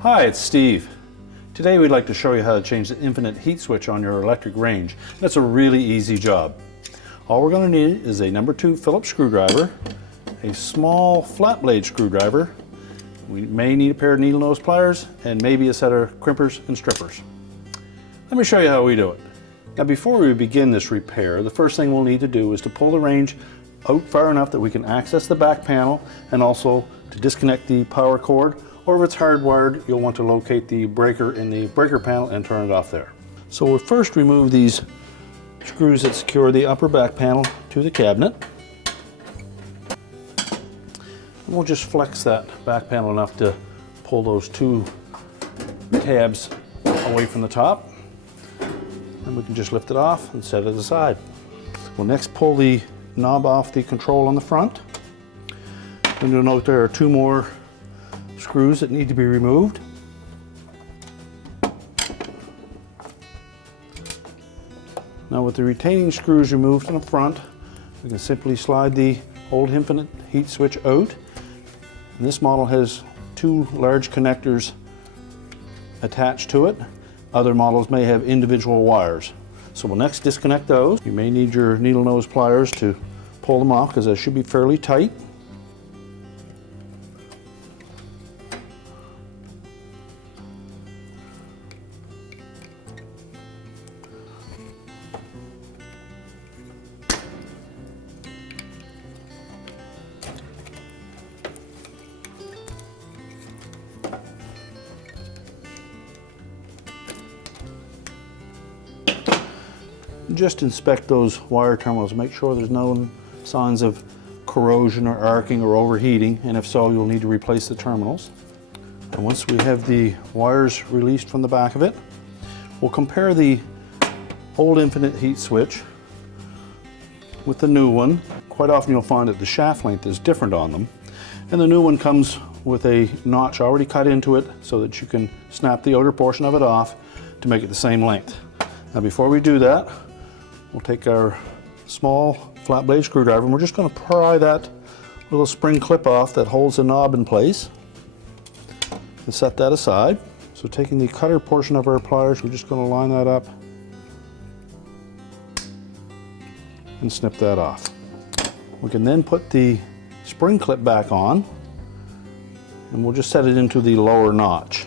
Hi, it's Steve. Today we'd like to show you how to change the infinite heat switch on your electric range. That's a really easy job. All we're going to need is a number 2 Phillips screwdriver, a small flat blade screwdriver. We may need a pair of needle nose pliers and maybe a set of crimpers and strippers. Let me show you how we do it. Now before we begin this repair, the first thing we'll need to do is to pull the range out far enough that we can access the back panel and also to disconnect the power cord. Or if it's hardwired, you'll want to locate the breaker in the breaker panel and turn it off there. So we'll first remove these screws that secure the upper back panel to the cabinet. And we'll just flex that back panel enough to pull those 2 tabs away from the top. And we can just lift it off and set it aside. We'll next pull the knob off the control on the front. And you'll note there are 2 more screws that need to be removed. Now with the retaining screws removed from the front, we can simply slide the old infinite heat switch out. And this model has 2 large connectors attached to it. Other models may have individual wires. So we'll next disconnect those. You may need your needle nose pliers to pull them off because they should be fairly tight. Just inspect those wire terminals, make sure there's no signs of corrosion or arcing or overheating, and if so, you'll need to replace the terminals. And once we have the wires released from the back of it, we'll compare the old infinite heat switch with the new one. Quite often you'll find that the shaft length is different on them, and the new one comes with a notch already cut into it so that you can snap the outer portion of it off to make it the same length. Now before we do that, we'll take our small flat blade screwdriver and we're just going to pry that little spring clip off that holds the knob in place and set that aside. So taking the cutter portion of our pliers, we're just going to line that up and snip that off. We can then put the spring clip back on and we'll just set it into the lower notch.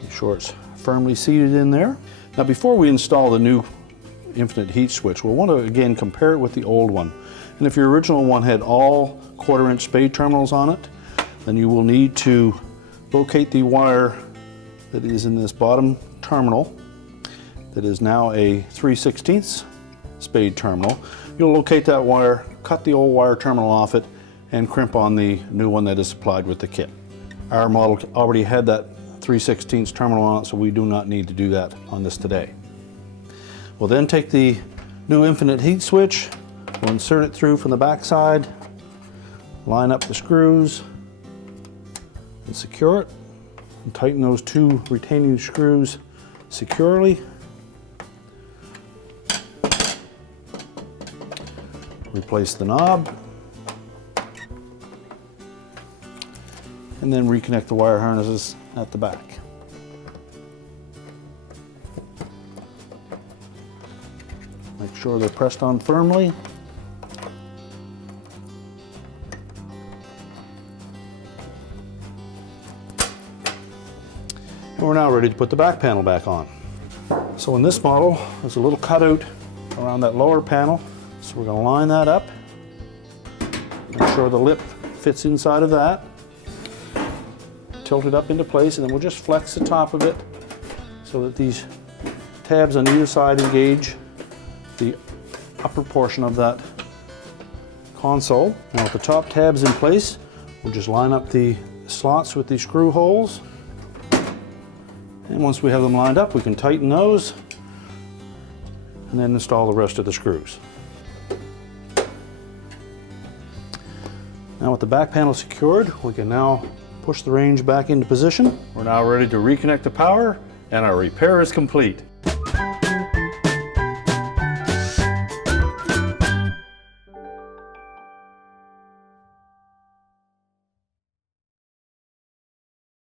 Make sure it's firmly seated in there. Now before we install the new infinite heat switch, we'll want to again compare it with the old one. And if your original one had all 1/4-inch spade terminals on it, then you will need to locate the wire that is in this bottom terminal that is now a 3/16 spade terminal. You'll locate that wire, cut the old wire terminal off it, and crimp on the new one that is supplied with the kit. Our model already had that 3/16 terminal on it, so we do not need to do that on this today. We'll then take the new infinite heat switch, we'll insert it through from the back side, line up the screws, and secure it, and tighten those 2 retaining screws securely. Replace the knob, and then reconnect the wire harnesses at the back. Make sure they're pressed on firmly. And we're now ready to put the back panel back on. So in this model, there's a little cutout around that lower panel. So we're going to line that up. Make sure the lip fits inside of that. Tilt it up into place, and then we'll just flex the top of it so that these tabs on either side engage the upper portion of that console. Now with the top tabs in place, we'll just line up the slots with the screw holes. And once we have them lined up, we can tighten those and then install the rest of the screws. Now with the back panel secured, we can now push the range back into position. We're now ready to reconnect the power, and our repair is complete.